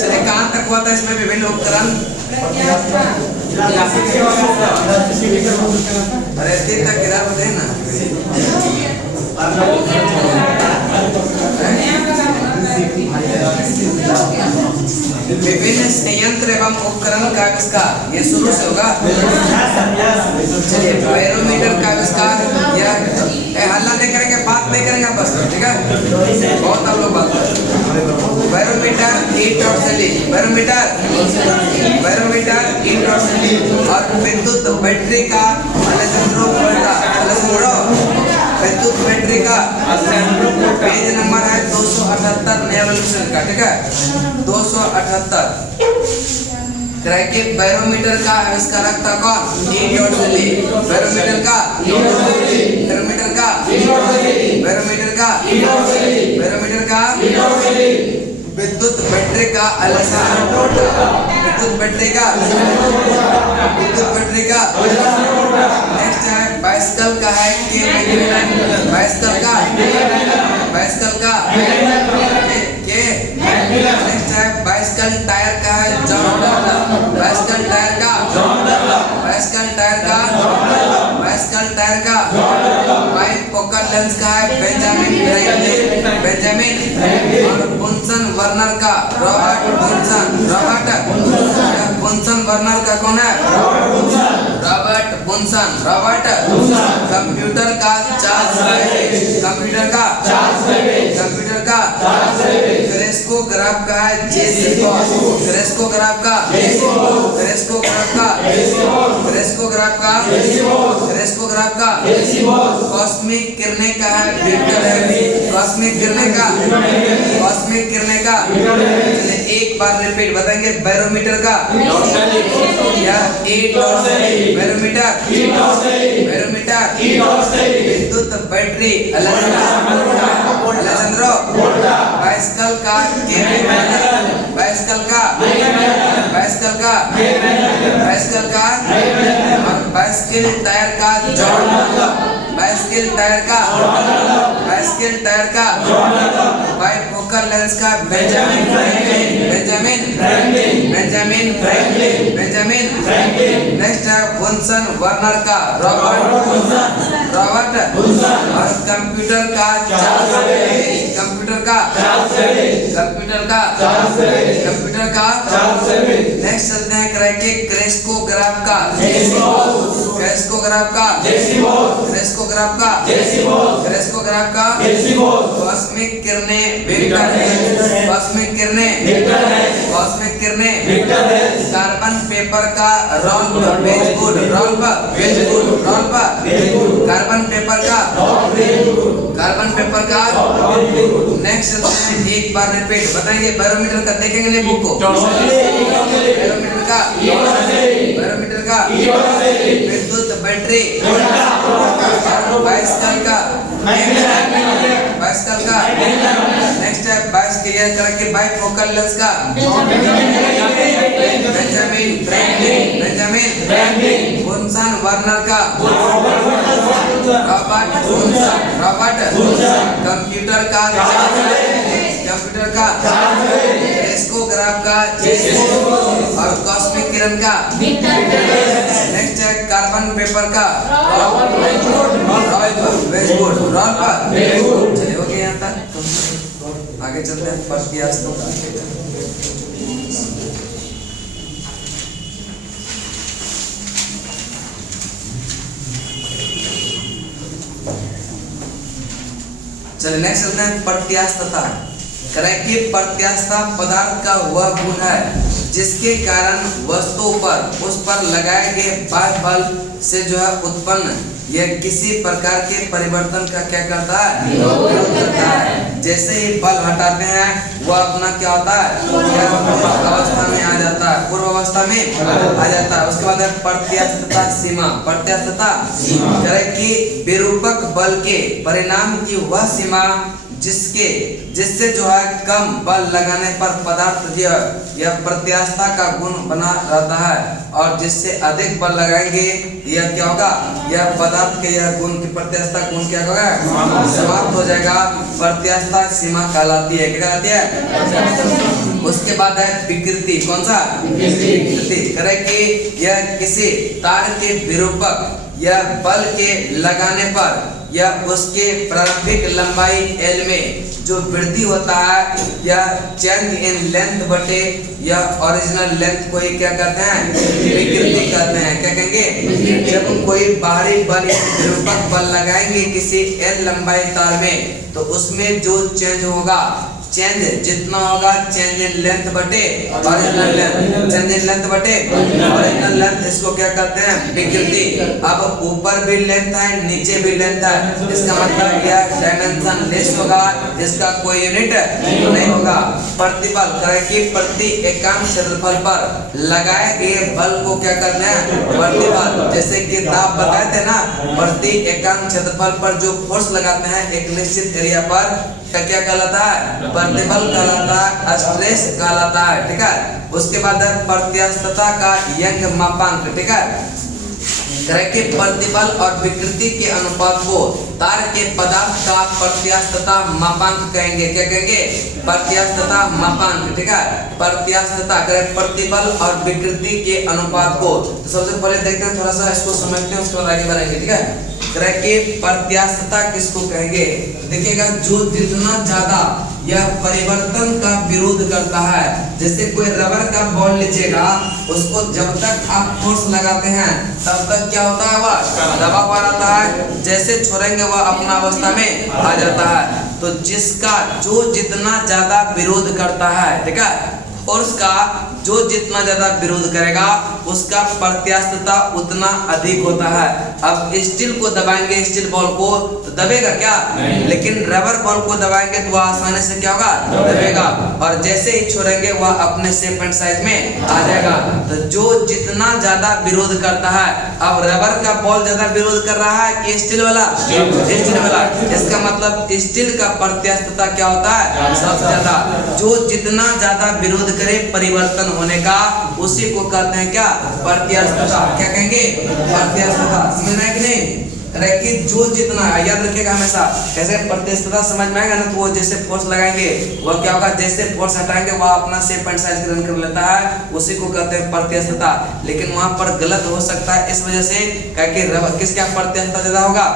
चलिए कहाँ तक हुआ था इसमें विभिन्न उपकरण? अरे तीन तक किधर होते हैं ना? विभिन्न संयंत्र एवं उपकरण का आविष्कार, ये शुरू से होगा। चलिए बैरोमीटर का आविष्कार, या हल्ला नहीं करेंगे, बात नहीं करेंगे बस, ठीक है? बहुत आप लोग बात करें। बैरोमीटर हीट और सेलिंग, बैरोमीटर हीट और सेलिंग और विद्युत बैटरी का विद्युत बैटरी का पेज नंबर है 278 रेवोल्यूशन का, ठीक है? 278। बैरोमीटर का आविष्कारक था कौन? बैरोमीटर का विद्युत बैटरी का नेक्स्ट है बाइसिकल का है बाइसिकल नेक्स्ट है बाइसिकल टायर का है बाइसिकल टायर का बाइफोकल लेंस का है बेंजामिन और बुन्सन वर्नर का रॉबर्ट बुन्सन वर्नर का कौन है? रॉबर्ट बुन्सन। कंप्यूटर का क्रेस्कोग्राफ का है क्रेस्कोग्राफ का कॉस्मिक किरणें का है कॉस्मिक किरणें का चलिए एक बार रिपीट बताएंगे। बैरोमीटर का या बैरोमीटर विद्युत बैटरी बाइसिकल का बाइसिकल टायर का बाइफोकल लेंस का बेंजामिन नेक्स्ट है बुन्सन वर्नर का रॉबर्ट और कंप्यूटर का नेक्स्ट चलते हैं क्रेस्कोग्राफ का कॉस्मिक किरणें कार्बन पेपर का कार्बन पेपर का नेक्स्ट एक बार रिपीट बताएंगे। बैरोमीटर का देखेंगे नहीं बुक को? बैरोमीटर का विद्युत बैटरी बाइसिकल का नेक्स्ट है बाइफोकल लेंस का बेंजामिन बुन्सन वर्नर का रॉबर्ट कंप्यूटर का क्रेस्कोग्राफ का और कॉस्मिक किरण का नेक्स्ट है कार्बन पेपर का चलिए हो गया यहाँ तक। आगे चलते हैं प्रत्यास्थ। चलिए नेक्स्ट चलते हैं प्रत्यास्थता। प्रत्यास्थता पदार्थ का वह गुण है जिसके कारण वस्तु पर उस पर लगाए गए बाह्य बल से जो है उत्पन्न यह किसी प्रकार के परिवर्तन का क्या करता है, विरोध करता है। जैसे ही बल हटाते हैं वह अपना क्या होता है, अवस्था में आ जाता है, पूर्व अवस्था में आ जाता है। उसके बाद प्रत्यास्थता सीमा, प्रत्यास्थता करे कि विरूपक बल के परिणाम की वह सीमा जिससे जो है कम बल लगाने पर पदार्थ यह प्रत्यास्थता का गुण बना रहता है, और जिससे अधिक बल लगाएंगे यह क्या होगा, यह पदार्थ के यह गुण की प्रत्यास्थता गुण क्या होगा, समाप्त हो जाएगा। प्रत्यास्थता सीमा कहलाती है, क्या कहलाती है। उसके बाद है विकृति, कौन सा, विकृति करे कि यह किसी तार के विरूपक या बल के लगाने पर या उसके प्रारंभिक लंबाई L में जो वृद्धि होता है या चेंज इन लेंथ बटे या ओरिजिनल लेंथ को ही क्या कहते हैं, विकृति कहते हैं। क्या कहेंगे, जब कोई बाहरी बल विरूपक बल लगाएंगे किसी L लंबाई तार में तो उसमें जो चेंज होगा, चेंज जितना होगा चेंज इन लेंथ बटे original length, change in length बटे ओरिजिनल लेंथ, इसको क्या कहते हैं, विकृति। अब ऊपर भी लेंथ है नीचे भी लेंथ है, इसका मतलब यह डायमेंशन लेस होगा, इसका कोई यूनिट नहीं होगा। प्रतिबल करे कि प्रति एकांक क्षेत्रफल पर लगाए गए बल को क्या करना है, प्रतिबल। जैसे कि आप बताए थे ना, प्रति एकांक क्षेत्रफल पर जो फोर्स लगाते हैं एक निश्चित एरिया पर क्या कहलाता है, प्रतिबल कहलाता है, स्ट्रेस कहलाता है। ठीक है। उसके बाद है प्रत्यास्थता का यंग मापांक। ठीक है। कि प्रतिबल और विकृति के अनुपात को तार के पदार्थ का प्रत्यास्थता मापांक कहेंगे। क्या कहेंगे, प्रत्यास्थता मापांक। ठीक है। प्रत्यास्थता करें प्रतिबल और विकृति के अनुपात को। तो सबसे पहले देखते हैं, थोड़ा सा इसको समझते हैं, उसके बाद आगे बढ़ेंगे। ठीक है। कि प्रत्यास्थता किसको कहेंगे, देखिएगा जो जितना ज्यादा यह परिवर्तन का विरोध करता है। जैसे कोई रबर का बॉल लीजिएगा, उसको जब तक आप फोर्स लगाते हैं तब तक क्या होता है, वह दबा हुआ रहता है, जैसे छोड़ेंगे वह अपना अवस्था में आ जाता है। तो जिसका जो जितना ज्यादा विरोध करता है, ठीक है, फोर्स का जो जितना ज्यादा विरोध करेगा उसका प्रत्यास्थता उतना अधिक होता है। अब स्टील को दबाएंगे, स्टील बॉल को, तो दबेगा क्या, लेकिन रबर बॉल को दबाएंगे तो वह आसानी से क्या होगा, दबेगा, और जैसे ही छोड़ेंगे वह अपने शेप एंड साइज में आ जाएगा। तो जो जितना ज्यादा विरोध करता है, अब रबर का बॉल ज्यादा विरोध कर रहा है कि स्टील वाला, स्टील वाला, इसका मतलब स्टील का प्रत्यास्थता क्या होता है, सबसे ज्यादा। जो जितना ज्यादा विरोध करे परिवर्तन होने का, उसी को कहते हैं क्या, प्रत्यास्थता। क्या कहेंगे, प्रत्यास्थता। समझ में आया कि नहीं, कि जो जितना, याद रखिएगा हमेशा, कैसे प्रत्यास्थता समझ में आएगा ना, तो वो जैसे फोर्स लगाएंगे वह क्या होगा, जैसे फोर्स हटाएंगे वह अपना शेप एंड साइज ग्रहण कर लेता है, उसी को कहते हैं प्रत्यास्थता। लेकिन वहां पर गलत हो सकता है इस वजह से, कि रबर किसका प्रत्यास्थता ज्यादा होगा,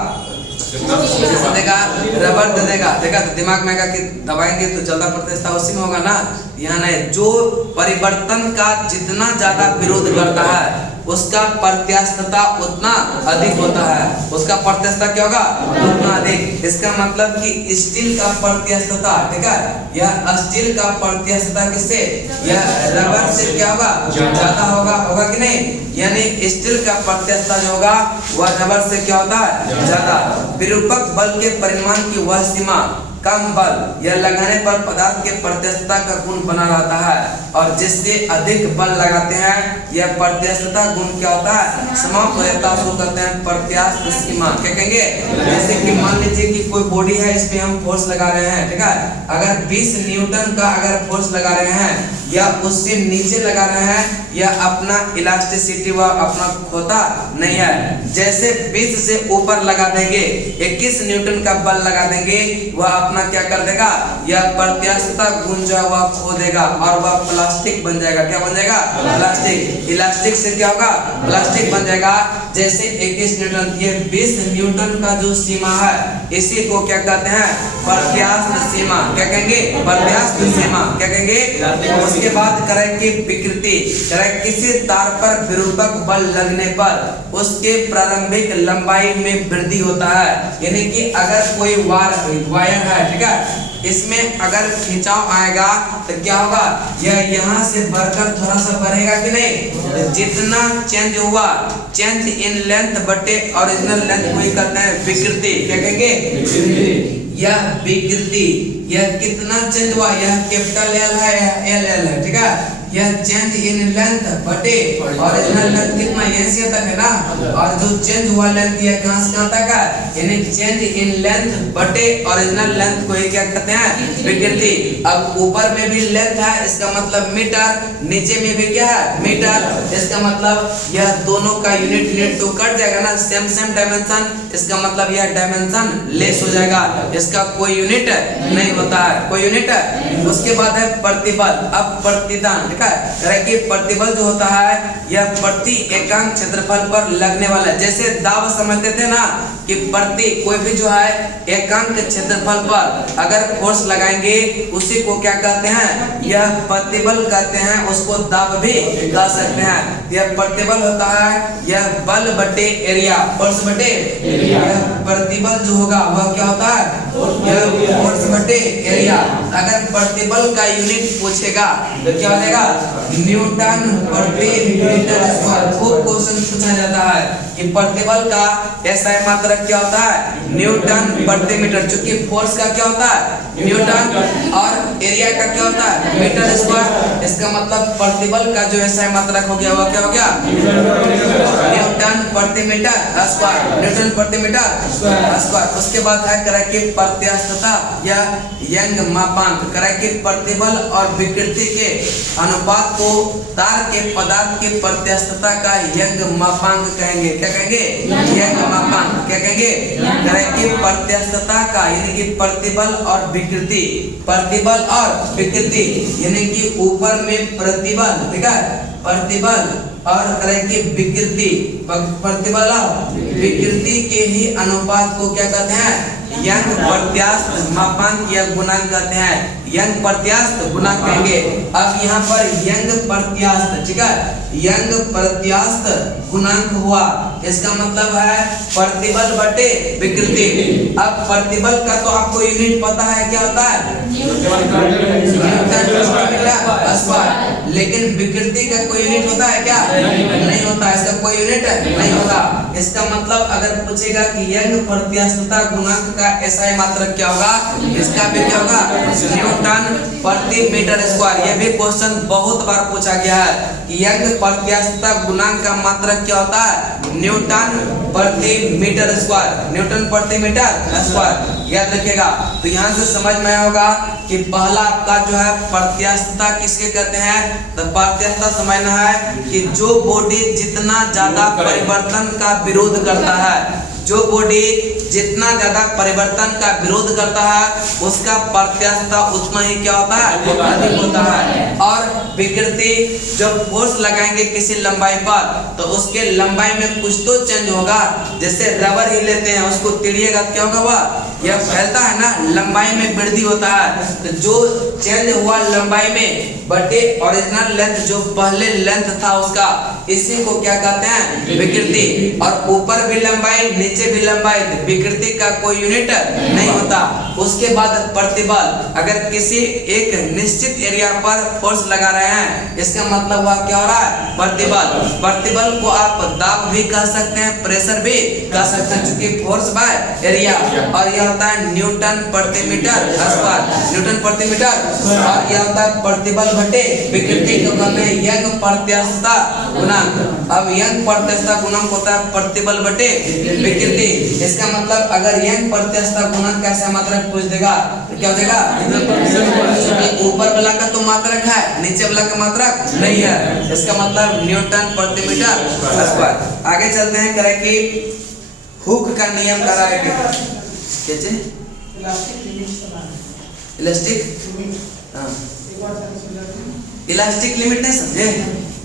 देगा रबर दे देगा, देखा तो दिमाग में आएगा कि दबाएंगे तो ज्यादा प्रत्यास्थता उसी में होगा ना। यहाँ नहीं, जो परिवर्तन का जितना ज्यादा विरोध करता है उसका प्रत्यास्थता उतना अधिक होता है, उसका प्रत्यास्थता क्या होगा, उतना अधिक। इसका मतलब कि स्टील का प्रत्यास्थता, ठीक है, यह स्टील का प्रत्यास्थता किससे, यह रबर से क्या होगा, ज्यादा होगा, होगा कि नहीं। यानी स्टील का प्रत्यास्थता जो होगा वह रबर से क्या होता है, ज्यादा। विरूपक बल के परिमाण की वह सीमा कम बल यह लगाने पर पदार्थ के प्रत्यास्थता का गुण बना रहता है, और जिससे अधिक बल लगाते हैं यह प्रत्यास्थता गुण क्या होता है, समाप्त हो जाता है, उसको कहते हैं प्रत्यास्थ सीमा। क्या कहेंगे, जैसे कि मान लीजिए कि कोई बॉडी है, इस पे हम फोर्स लगा रहे हैं, ठीक है, अगर 20 न्यूटन का अगर फोर्स लगा रहे हैं या उससे नीचे लगा रहे हैं, यह अपना इलास्टिसिटी व अपना खोता नहीं है। जैसे 20 से ऊपर लगा देंगे, 21 न्यूटन का बल लगा देंगे, वह अपना क्या कर देगा, यह प्रत्यास्थता गुण जो है वह खो देगा और वह प्लास्टिक बन जाएगा। क्या बन जाएगा, प्लास्टिक। इलास्टिक से क्या होगा, प्लास्टिक बन जाएगा। जैसे 21 न्यूटन, ये 20 न्यूटन का जो सीमा है इसी को क्या कहते हैं, प्रत्यास्थ सीमा। क्या कहेंगे, प्रत्यास्थ सीमा। क्या कहेंगे। उसके बाद करें कि विकृति, करें किसी तार पर विरूपक बल लगने पर उसके प्रारंभिक लंबाई में वृद्धि होता है। यानी कि अगर कोई वायर है, ठीक है, इसमें अगर खिंचाव आएगा तो क्या होगा, यह यहाँ से बढ़कर थोड़ा सा बढ़ेगा कि नहीं। जितना चेंज हुआ, चेंज इन लेंथ बटे ओरिजिनल लेंथ को ही कहते हैं विकृति। क्या कहेंगे, यह विकृति। यह कितना चेंज हुआ, यह कैपिटल एल है, यह एल एल है, ठीक है। यह चेंज इन लेंथ बटे ओरिजिनल लेंथ कितना, यहाँ से तक है ना। और जो चेंज हुआ लेंथ यह कहाँ से कहाँ तक है, यानी चेंज इन लेंथ बटे ओरिजिनल लेंथ को ही क्या कहते हैं, विकृति। अब ऊपर में भी लेंथ है, इसका मतलब मीटर, नीचे में भी क्या है, मीटर। इसका मतलब यह दोनों का यूनिट तो कट जाएगा ना, सेम सेम डायमेंशन, इसका मतलब यह डायमेंशन लेस हो जाएगा, इसका कोई यूनिट नहीं होता है, कोई यूनिट। उसके बाद है प्रतिबल। अब प्रतिदान, ठीक है, कि प्रतिबल जो होता है यह प्रति एकांक क्षेत्रफल पर लगने वाला है। जैसे दाब समझते थे ना कि प्रति कोई भी जो है एकांक क्षेत्रफल पर अगर फोर्स लगाएंगे उसी को क्या कहते हैं, यह प्रतिबल कहते हैं, उसको दाब भी कह सकते हैं। यह प्रतिबल होता है यह बल बटे एरिया, फोर्स बटे एरिया। प्रतिबल जो होगा वह क्या होता है, यह फोर्स बटे एरिया। अगर प्रतिबल का यूनिट पूछेगा तो क्या हो जाएगा, न्यूटन प्रति मीटर स्क्वायर। खूब क्वेश्चन पूछा जाता है कि प्रतिबल का एसआई मात्रक क्या होता है, न्यूटन प्रति मीटर। चूंकि फोर्स का क्या होता है न्यूटन और एरिया का क्या होता है मीटर स्क्वायर, इसका मतलब प्रतिबल का जो एसआई मात्रक हो गया वह क्या हो गया, न्यूटन प्रति मीटर स्क्वायर, न्यूटन प्रति मीटर स्क्वायर। उसके बाद है करे कि प्रत्यास्थता या यंग मापांक। करे कि प्रतिबल और विकृति के अनुपात को तार के पदार्थ के प्रत्यास्थता का यंग मापांक कहेंगे। क्या कहेंगे, यंग मापांक। क्या कहेंगे, करे कि प्रत्यास्थता का यानी कि प्रतिबल और विकृति, प्रतिबल और विकृति यानी कि ऊपर में प्रतिबल, ठीक है, प्रतिबल और करे कि विकृति, प्रतिबल और विकृति के ही अनुपात को क्या कहते हैं, यंग प्रत्यास्थ मापांक या गुणांक कहते हैं, यंग प्रत्यास्थ गुणांक कहेंगे। अब यहाँ पर यंग प्रत्यास्थ, ठीक है, यंग प्रत्यास्थ गुणांक हुआ, इसका मतलब है प्रतिबल बटे विकृति। अब प्रतिबल का तो आपको यूनिट पता है, क्या होता है न्यूटन, लेकिन विकृति का कोई यूनिट होता है क्या, नहीं होता, इसका कोई यूनिट नहीं होगा। इसका मतलब अगर पूछेगा कि यंग प्रत्यास्थता गुणांक का एसआई मात्रक क्या होगा, इसका भी क्या होगा, न्यूटन प्रति मीटर स्क्वायर। यह भी क्वेश्चन बहुत बार पूछा गया है कि यंग प्रत्यास्थता गुणांक का मात्रक क्या होता है, न्यूटन प्रति मीटर स्क्वायर, न्यूटन प्रति मीटर स्क्वायर, याद रखिएगा। तो यहाँ से समझ में आया होगा कि पहला आपका जो है प्रत्यास्थता किसके कहते हैं, तो प्रत्यास्थता समझना है कि जो बॉडी जितना ज्यादा परिवर्तन का विरोध करता है, जो बॉडी जितना ज्यादा परिवर्तन का विरोध करता है उसका प्रत्यास्थता उतना ही क्या होता है, अधिक होता है। और विकृति, जब फोर्स लगाएंगे किसी लंबाई पर तो उसके लंबाई में कुछ तो चेंज होगा। जैसे रबर ही लेते हैं, उसको तिड़िएगा क्या होगा, वह यह फैलता है ना, लंबाई में वृद्धि होता है। तो जो चेंज हुआ लंबाई में बटे ओरिजिनल लेंथ, जो पहले लेंथ था उसका, इसी को क्या कहते हैं, विकृति। और ऊपर भी लंबाई नीचे भी लंबाई, विकृति का कोई यूनिट नहीं होता। उसके बाद प्रतिबल, अगर किसी एक निश्चित एरिया पर फोर्स लगा रहे हैं इसका मतलब वह क्या हो रहा है, प्रतिबल। प्रतिबल को आप दाब भी कह सकते हैं, प्रेशर भी कह सकते हैं, चूंकि फोर्स बाय एरिया। और यह होता है न्यूटन प्रति मीटर स्क्वायर, न्यूटन प्रति मीटर। और यह होता है प्रतिबल बटे विकृति को कहते हैं यंग प्रत्यास्थता गुणांक। अब यंग प्रत्यास्थता गुणांक होता है प्रतिबल बटे विकृति। इसका मतलब अगर यंग प्रत्यास्थता गुणांक का ऐसा मात्रक पूछ देगा तो क्या हो जाएगा, ऊपर वाला का तो मात्रक है, नीचे वाला का मात्रक नहीं है, इसका मतलब न्यूटन प्रति मीटर स्क्वायर। आगे चलते हैं, करें कि हुक का नियम कराएंगे। कैसे इलास्टिक, इलास्टिक लिमिट नहीं समझे।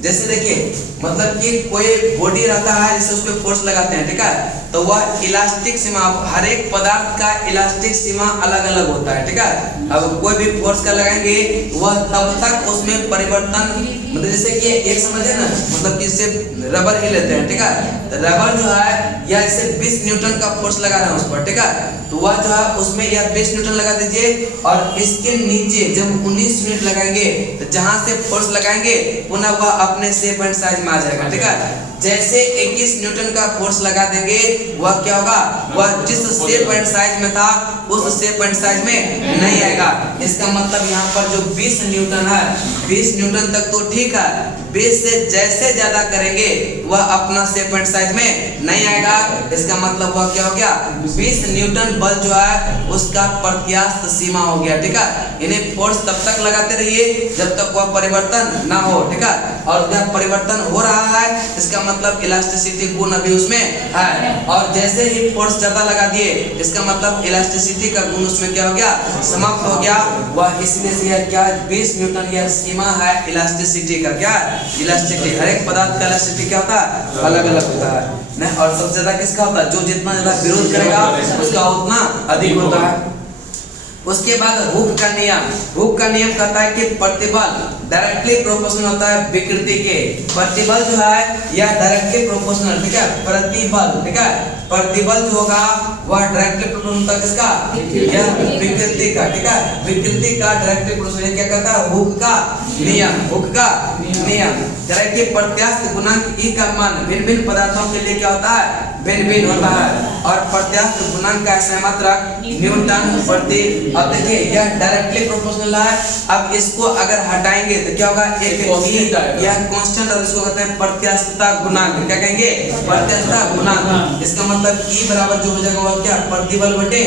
जैसे देखिए, मतलब कि कोई बॉडी रहता है जिसे उसको फोर्स लगाते हैं, ठीक है, तो वह इलास्टिक सीमा, हर एक पदार्थ का इलास्टिक सीमा अलग अलग होता है, ठीक है। अब कोई भी फोर्स का लगाएंगे वह तब तक उसमें परिवर्तन, मतलब जैसे कि एक समझे ना, मतलब कि इससे रबर ही लेते हैं, ठीक है। तो रबर जो है या इसे 20 न्यूटन का फोर्स लगा रहे हैं उस पर, ठीक है। तो वह जो है उसमें यह 20 न्यूटन लगा दीजिए और इसके नीचे जब 19 यूनिट लगाएंगे तो जहां से फोर्स लगाएंगे पुनः वह अपने शेप एंड साइज में आ जाएगा, ठीक है। जैसे 21 न्यूटन का फोर्स लगा देंगे वह क्या होगा, वह जिस शेप एंड साइज में था उस शेप एंड साइज में नहीं आएगा। इसका मतलब यहाँ पर जो 20 न्यूटन है 20 न्यूटन तक तो ठीक है, 20 से जैसे ज्यादा करेंगे वह अपना शेप एंड साइज में नहीं आएगा। इसका मतलब वह क्या हो गया, 20 न्यूटन बल जो है उसका प्रत्यास्थ सीमा हो गया, ठीक है। इन्हें फोर्स तब तक लगाते रहिए जब तक वह परिवर्तन ना हो, ठीक है। और जब परिवर्तन हो रहा है इसका मतलब इलास्टिसिटी गुण अभी उसमें है, और जैसे ही फोर्स ज्यादा लगा दिए इसका मतलब इलास्टिसिटी का गुण उसमें क्या हो गया, समाप्त हो गया। वह इसलिए से क्या 20 न्यूटन यह सीमा है इलास्टिसिटी का, क्या इलास्टिसिटी। हर एक पदार्थ का इलास्टिसिटी क्या होता है, अलग अलग होता है नहीं। और सबसे ज्यादा किसका होता है, जो जितना ज्यादा विरोध करेगा उसका उतना अधिक होता है। उसके बाद हुक का नियम, हुक का नियम कहता है कि प्रतिबल डायरेक्टली प्रोपोर्शनल होता है विकृति के। प्रतिबल जो है यह डायरेक्टली प्रोपोर्शनल, ठीक है, प्रतिबल, ठीक है। प्रतिबल जो होगा वह डायरेक्टली प्रोपोर्शनल होता है किसका, यह विकृति का, ठीक है। विकृति का डायरेक्टली प्रोपोर्शनल क्या कहता है, हुक का नियम, हुक का नियम। जैसे कि प्रत्यास्थ गुणांक ई का मान भिन्न भिन्न पदार्थों के लिए क्या होता है, भिन्न भिन्न होता है। और प्रत्यास्थ गुणांक का ऐसा मात्रक न्यूटन प्रति। अब देखिए यह डायरेक्टली प्रोपोर्शनल है, अब इसको अगर हटाएंगे तो क्या होगा, एक यह कांस्टेंट और इसको कहते हैं प्रत्यास्थता गुणांक, क्या कहेंगे, प्रत्यास्थता गुणांक। इसका मतलब ई बराबर जो हो जाएगा वो क्या, प्रतिबल बटे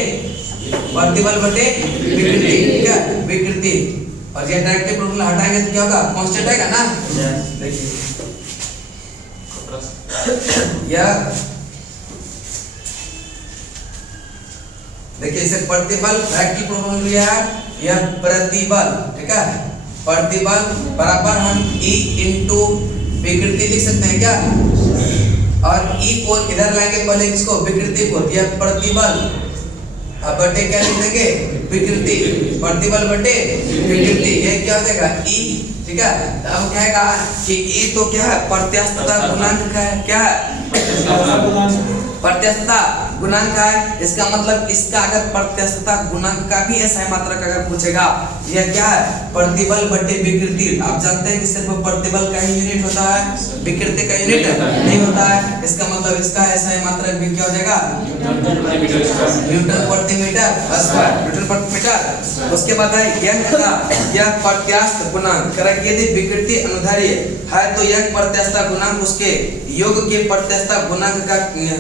विकृति, ठीक है, विकृति। और ये डायरेक्टली प्रोपोर्शनल हटाएंगे तो क्या होगा, कांस्टेंट आएगा ना। देखिए यह देखिए इसे प्रतिबल डायरेक्टली प्रोपोर्शनल लिया है, यह प्रतिबल, ठीक है। प्रतिबल बराबर हम E इंटू विकृति लिख सकते हैं क्या, और E को इधर लाएंगे पहले किसको, विकृति को, यह प्रतिबल अब बटे क्या लिख देंगे, विकृति, प्रतिबल बटे विकृति। ये क्या हो जाएगा E, ठीक है। अब कहेगा कि E तो क्या है, प्रत्यास्थता गुणांक का है, क्या है, प्रत्यास्थता गुणांक है। इसका मतलब इसका अगर प्रत्यास्थता गुणांक का भी ऐसा मात्रक अगर पूछेगा, यह क्या है, प्रतिबल बटे विकृति। आप जानते हैं कि सिर्फ प्रतिबल का ही यूनिट होता है, विकृति का यूनिट नहीं होता है। इसका मतलब इसका ऐसा मात्रक भी क्या हो जाएगा, न्यूटन प्रति मीटर स्क्वायर, न्यूटन प्रति मीटर। उसके बाद है यह प्रत्यास्थ गुणांक, यदि विकृति अनुधार्य है तो यह प्रत्यास्थता गुणांक उसके योग के प्रत्यास्थता गुणांक का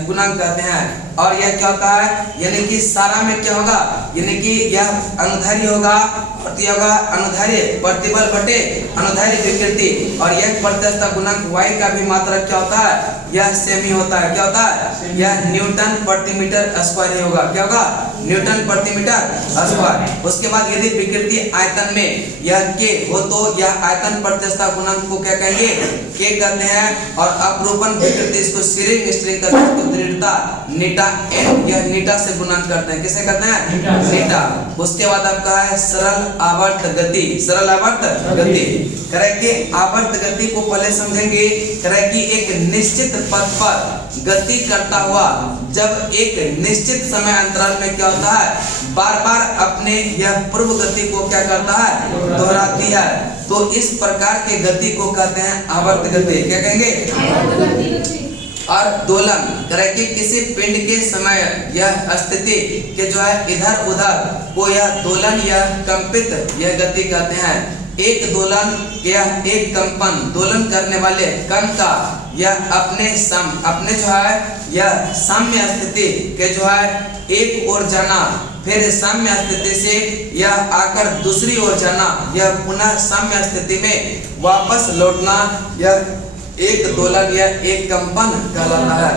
गुणांक कहते हैं। और यह क्या होता है, यानी कि सारा में क्या होगा, यानी कि यह अनुधार्य होगा, अनुधार्य प्रतिबल बटे अनुधार्य विकृति। और यह प्रत्यास्थता गुणांक y का भी मात्रक क्या होता है, यह सेमी होता है, क्या होता है, यह न्यूटन प्रति मीटर स्क्वायर ही होगा, क्या होगा, न्यूटन प्रति मीटर स्क्वायर। उसके बाद यदि विकृति आयतन में यह k हो तो यह आयतन प्रत्यास्थता गुणांक को क्या कहेंगे, k कहते हैं। और अपरूपण विकृति इसको सीरिंग स्ट्रिंग कहते हैं, इसको दृढ़ता नीटा n, यह नीटा से गुणन करते हैं, किसे करते हैं, नीटा। उसके बाद आपका है सरल आवर्त गति, सरल आवर्त गति। करेक्ट, आवर्त गति को पहले समझेंगे। करेक्ट, एक निश्चित पथ पर गति करता हुआ जब एक निश्चित समय अंतराल में क्या होता है, बार बार अपने यह पूर्व गति को क्या करता है, दोहराती है, तो इस प्रकार के गति को कहते हैं आवर्त गति। क्या कहेंगे, और दोलन। करेक्ट, किसी पिंड के समय यह स्थिति के जो है इधर उधर को यह दोलन या कंपित यह गति कहते हैं। एक दोलन या एक कंपन दोलन करने वाले कण का यह अपने जो है यह साम्य स्थिति के जो है एक ओर जाना, फिर साम्य स्थिति से यह आकर दूसरी ओर जाना, यह पुनः साम्य स्थिति में वापस लौटना, यह एक दोलन या एक कंपन कहलाता है।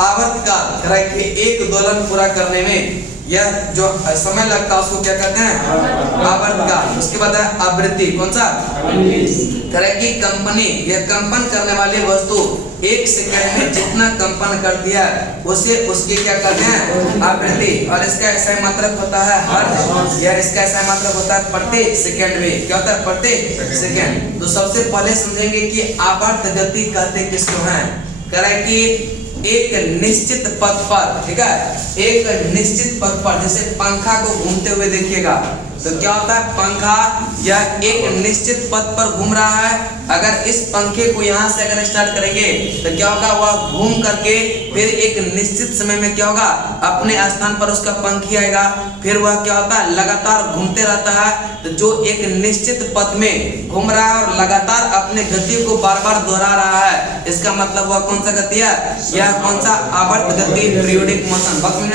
आवर्त काल, करेक्ट, एक दोलन पूरा करने में यह जो समय लगता है उसको क्या कहते हैं, आवर्त काल। उसके बाद है आवृत्ति, कौन सा, करेक्ट, कंपनी, यह कंपन करने वाली वस्तु एक सेकंड में जितना कंपन करती है उसे उसकी क्या कहते हैं, आवृत्ति। और इसका ऐसा मात्रक होता है हर्ट्ज, या इसका ऐसा मात्रक होता है प्रति सेकंड में, क्या होता है, प्रति सेकंड। तो सबसे पहले समझेंगे कि आवर्त गति कहते किसको हैं। कह रहा है कि एक निश्चित पथ पर, ठीक है, एक निश्चित पथ पर, जैसे पंखा को घूमते हुए देखिएगा तो क्या होता है, पंखा यह एक निश्चित पथ पर घूम रहा है। अगर इस पंखे को यहाँ से अगर स्टार्ट करेंगे तो क्या होगा, वह घूम करके फिर एक निश्चित समय में क्या होगा, अपने स्थान पर उसका पंखी आएगा, फिर वह क्या होता है, लगातार घूमते रहता है। तो जो एक निश्चित पथ में घूम रहा है और लगातार अपने गति को बार बार दोहरा रहा है, इसका मतलब वह कौन सा गति है, यह कौन सा आवर्त गति, पीरियोडिक मोशन।